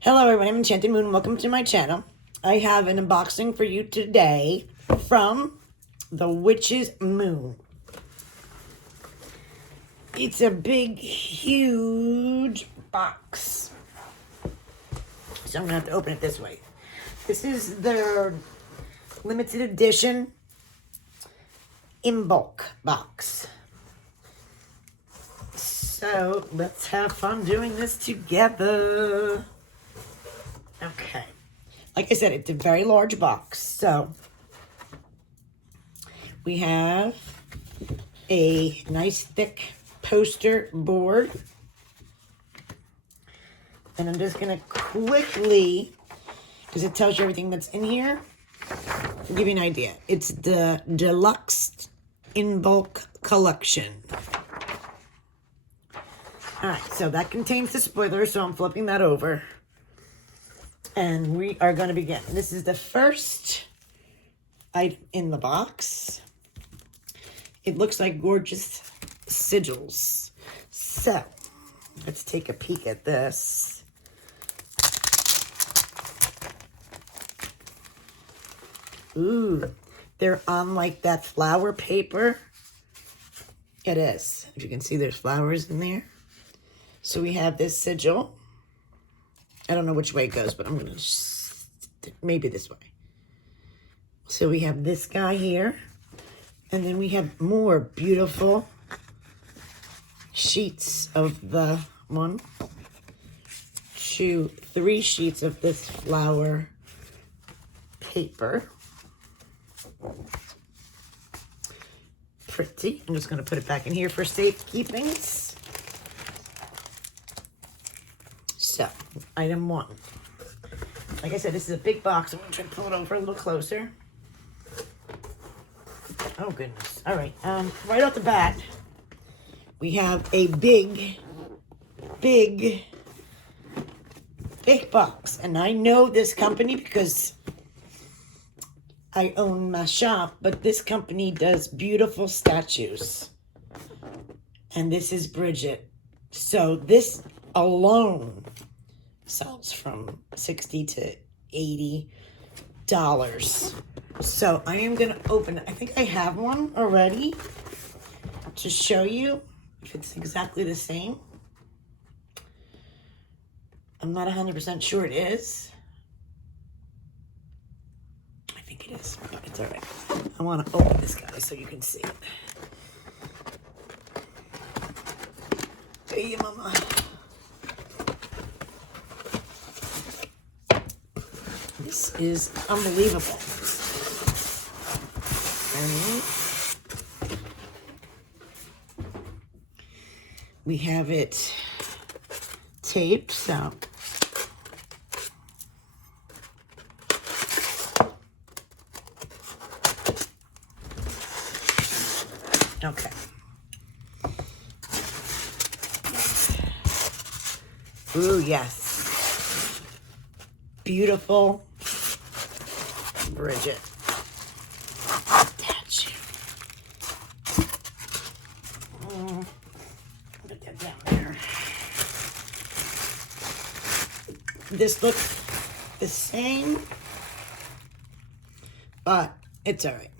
Hello everyone, I'm Enchanted Moon. Welcome to my channel. I have an unboxing for you today from the Witch's Moon. It's a big, huge box. So I'm going to have to open it this way. This is their limited edition Imbolc box. So let's have fun doing this together. Okay, like I said, it's a very large box. So we have a nice thick poster board. And I'm just going to quickly, because it tells you everything that's in here, to give you an idea. It's the Deluxe Imbolc Collection. Alright, so that contains the spoiler, so I'm flipping that over. And we are going to begin. This is the first item in the box. It looks like gorgeous sigils. So, let's take a peek at this. Ooh, they're on like that flower paper. It is. If you can see, there's flowers in there. So we have this sigil. I don't know which way it goes, but I'm going to, maybe this way. So we have this guy here. And then we have more beautiful sheets of the 1, 2, 3 sheets of this flower paper. Pretty. I'm just going to put it back in here for safekeeping. So, item 1. Like I said, this is a big box. I'm going to try to pull it over a little closer. Oh, goodness. All right. Right off the bat, we have a big box. And I know this company because I own my shop, but this company does beautiful statues. And this is Bridget. So this alone sells from $60 to $80. So I am going to open it. I think I have one already to show you if it's exactly the same. I'm not 100% sure it is. I think it is, but it's all right. I want to open this guy so you can see it. Hey, mama. This is unbelievable. And we have it taped, so okay. Ooh, yes. Beautiful Bridget statue. Put that down there. This looks the same, but it's all right.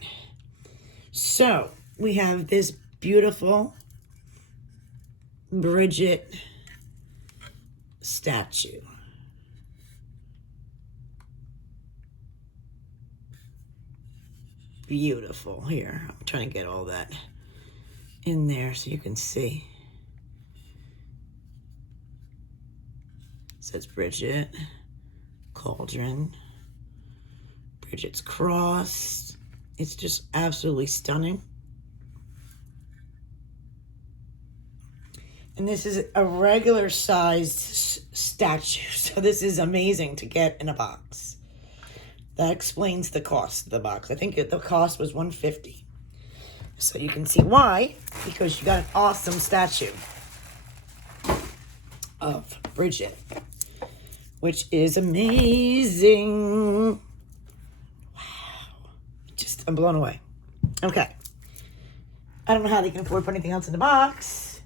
So we have this beautiful Bridget statue. Beautiful. Here, I'm trying to get all that in there so you can see. It says Bridget, cauldron, Bridget's cross. It's just absolutely stunning. And this is a regular sized statue, so this is amazing to get in a box. That explains the cost of the box. I think the cost was $150. So you can see why, because you got an awesome statue of Bridget, which is amazing. Wow. Just, I'm blown away. Okay. I don't know how they can afford to put anything else in the box.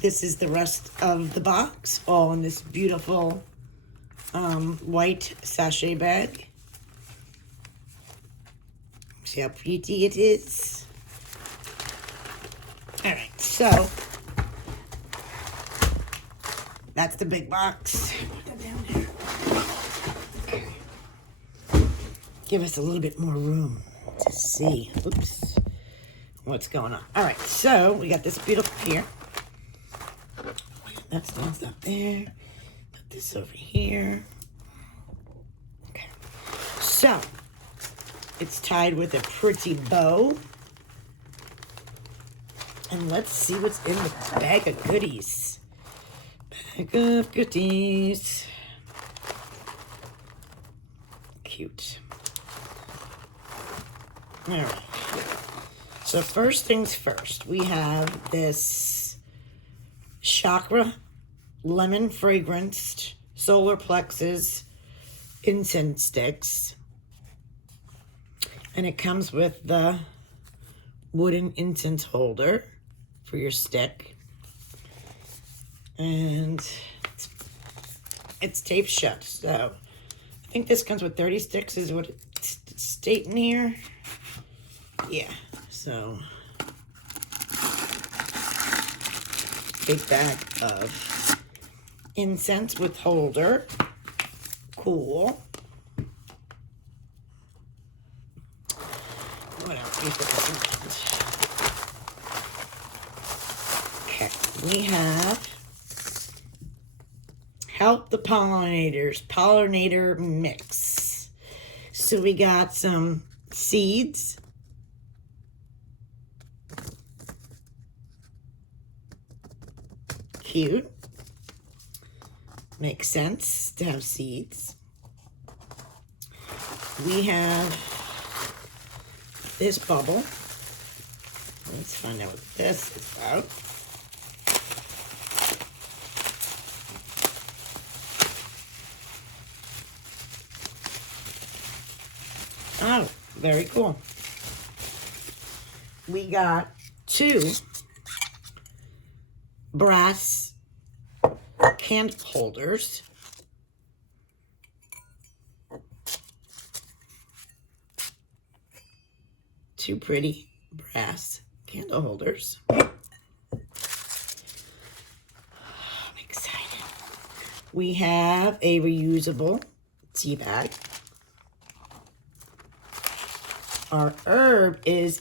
This is the rest of the box, all in this beautiful white sachet bag. See how pretty it is? All right, so that's the big box. Put that down there. Okay. Give us a little bit more room to see. Oops. What's going on? All right, so we got this beautiful here. That stands up there. Put this over here. Okay. So it's tied with a pretty bow. And let's see what's in the bag of goodies. Bag of goodies. Cute. All right. So first things first, we have this Chakra Lemon Fragranced Solar Plexus Incense Sticks. And it comes with the wooden incense holder for your stick. And it's taped shut. So I think this comes with 30 sticks is what it's stating here. Yeah, so big bag of incense with holder. Cool. What else? Okay, we have Help the Pollinators Pollinator Mix. So we got some seeds. Cute. Makes sense to have seeds. We have this bubble. Let's find out what this is about. Oh, very cool. We got 2 brass candle holders. Two pretty brass candle holders. I'm excited. We have a reusable tea bag. Our herb is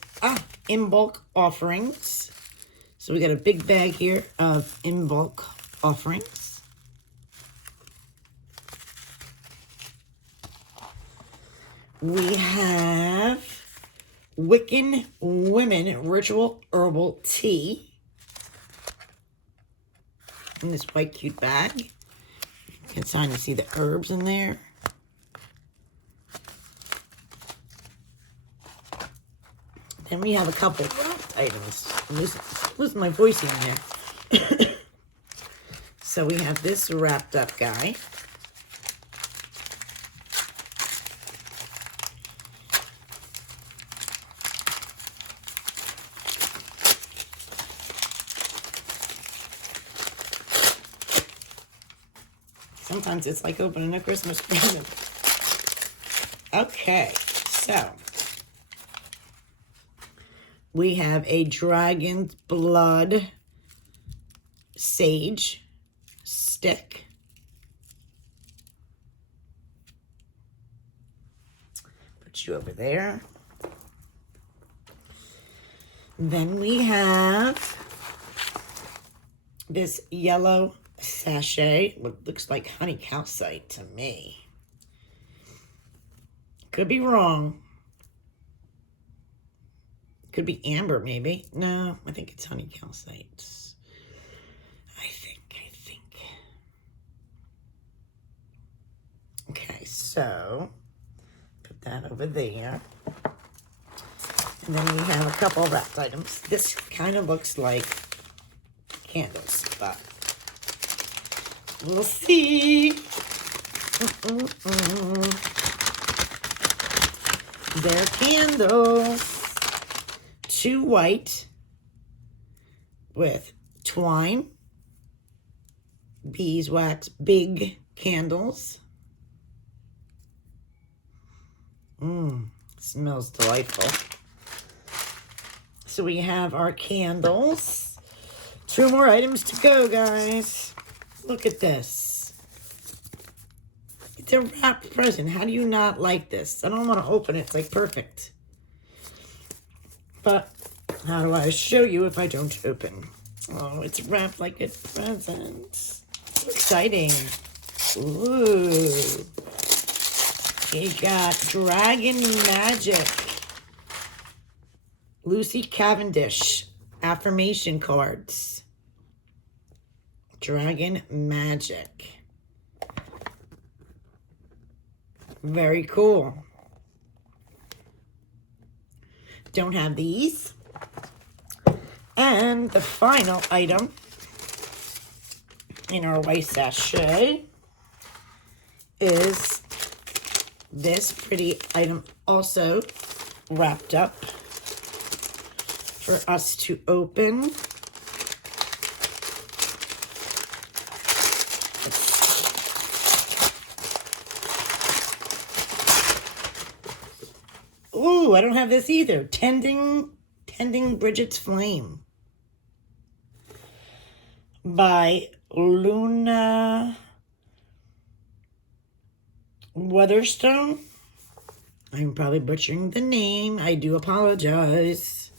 Imbolc offerings. So we got a big bag here of Imbolc offerings. We have Wiccan Women Ritual Herbal Tea in this white cute bag. It's time to see the herbs in there. Then we have a couple wrapped items. I'm losing my voice in there. So we have this wrapped up guy. Sometimes it's like opening a Christmas present. Okay, so we have a dragon's blood sage stick. Put you over there. Then we have this yellow sachet. What looks like honey calcite to me. Could be wrong. Could be amber, maybe. No, I think it's honey calcite. I think. Okay, so put that over there. And then we have a couple of wrapped items. This kind of looks like candles, but we'll see. They're candles. 2 white with twine beeswax big candles. Smells delightful. So we have our candles. 2 more items to go, guys. Look at this. It's a wrapped present. How do you not like this? I don't want to open it. It's like perfect. But how do I show you if I don't open? Oh, it's wrapped like a present. So exciting. Ooh. We got Dragon Magic. Lucy Cavendish. Affirmation cards. Dragon Magic. Very cool. Don't have these. And the final item in our white sachet is this pretty item, also wrapped up for us to open. Ooh, I don't have this either. Tending Bridget's Flame by Luna Weatherstone. I'm probably butchering the name. I do apologize.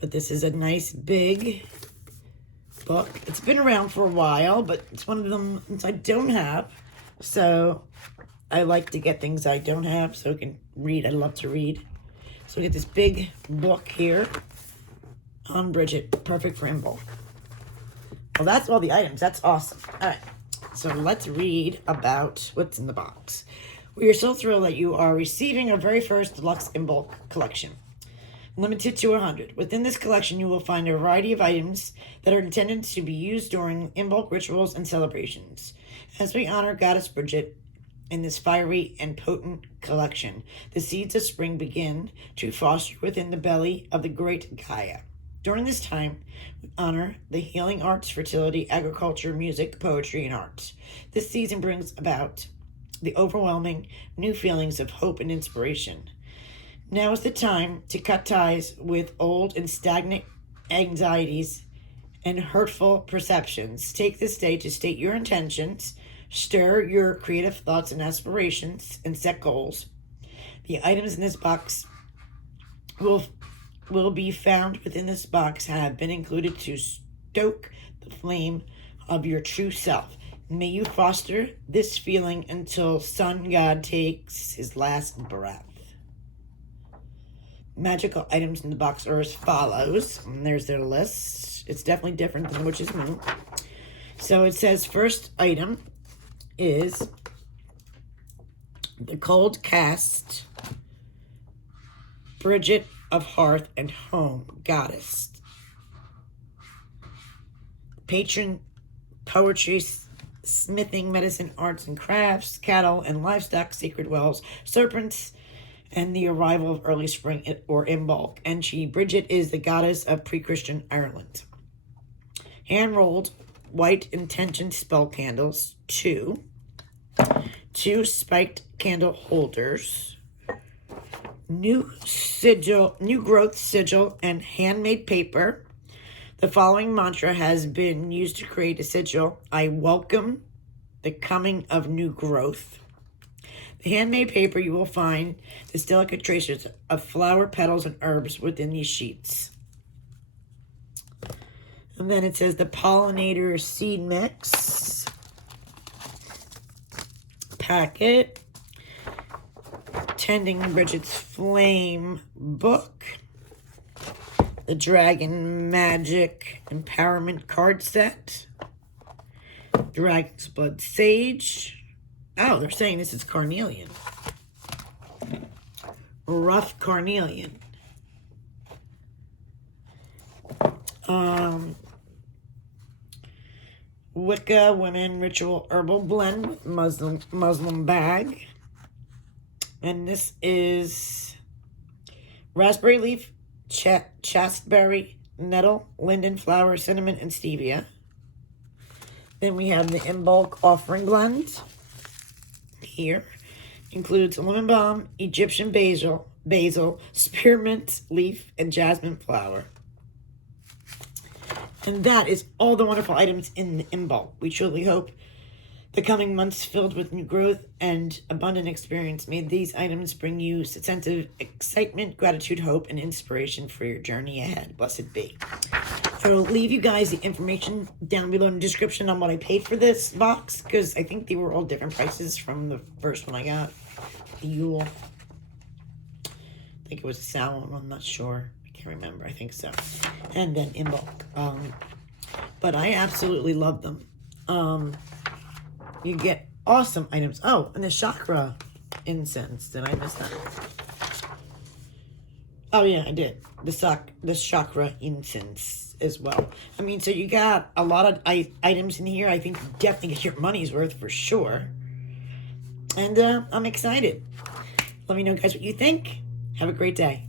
But this is a nice big book. It's been around for a while, but it's one of them I don't have. So I like to get things I don't have so I can read. I love to read. So we get this big book here on Bridget. Perfect for Imbolc. Well, that's all the items. That's awesome. All right. So let's read about what's in the box. We are so thrilled that you are receiving our very first deluxe Imbolc collection. Limited to 100. Within this collection, you will find a variety of items that are intended to be used during Imbolc rituals and celebrations. As we honor Goddess Bridget in this fiery and potent collection, the seeds of spring begin to foster within the belly of the great Gaia. During this time, we honor the healing arts, fertility, agriculture, music, poetry, and arts. This season brings about the overwhelming new feelings of hope and inspiration. Now is the time to cut ties with old and stagnant anxieties and hurtful perceptions. Take this day to state your intentions, stir your creative thoughts and aspirations, and set goals. The items in this box will be found within this box have been included to stoke the flame of your true self. May you foster this feeling until Sun God takes his last breath. Magical items in the box are as follows. And there's their list. It's definitely different than Witch's Moon. So it says first item is the Cold Cast Bridget of Hearth and Home Goddess. Patron poetry, smithing, medicine, arts and crafts, cattle and livestock, sacred wells, serpents, and the arrival of early spring or Imbolc. And Bridget is the goddess of pre-Christian Ireland. Hand-rolled white intention spell candles, 2 spiked candle holders, new growth sigil, and handmade paper. The following mantra has been used to create a sigil. I welcome the coming of new growth. The handmade paper, you will find the delicate traces of flower petals and herbs within these sheets. And then it says the pollinator seed mix packet, Tending Bridget's Flame book, the Dragon Magic Empowerment card set, Dragon's Blood Sage. Oh, they're saying this is carnelian. Rough carnelian. Wicca Women Ritual Herbal Blend with Muslim bag. And this is raspberry leaf, chasteberry, nettle, linden flower, cinnamon, and stevia. Then we have the Imbolc offering blend. Here includes lemon balm, Egyptian basil, spearmint leaf, and jasmine flower. And that is all the wonderful items in the Imbolc. We truly hope the coming months filled with new growth and abundant experience. May these items bring you a sense of excitement, gratitude, hope, and inspiration for your journey ahead. Blessed be. I will leave you guys the information down below in the description on what I paid for this box, because I think they were all different prices from the first one I got. The Yule. I think it was a Salon, I'm not sure. I can't remember, I think so. And then Imbolc. But I absolutely love them. You get awesome items. Oh, and the chakra incense. Did I miss that? Oh, yeah, I did. The chakra incense as well. I mean, so you got a lot of items in here. I think you definitely get your money's worth for sure. And I'm excited. Let me know, guys, what you think. Have a great day.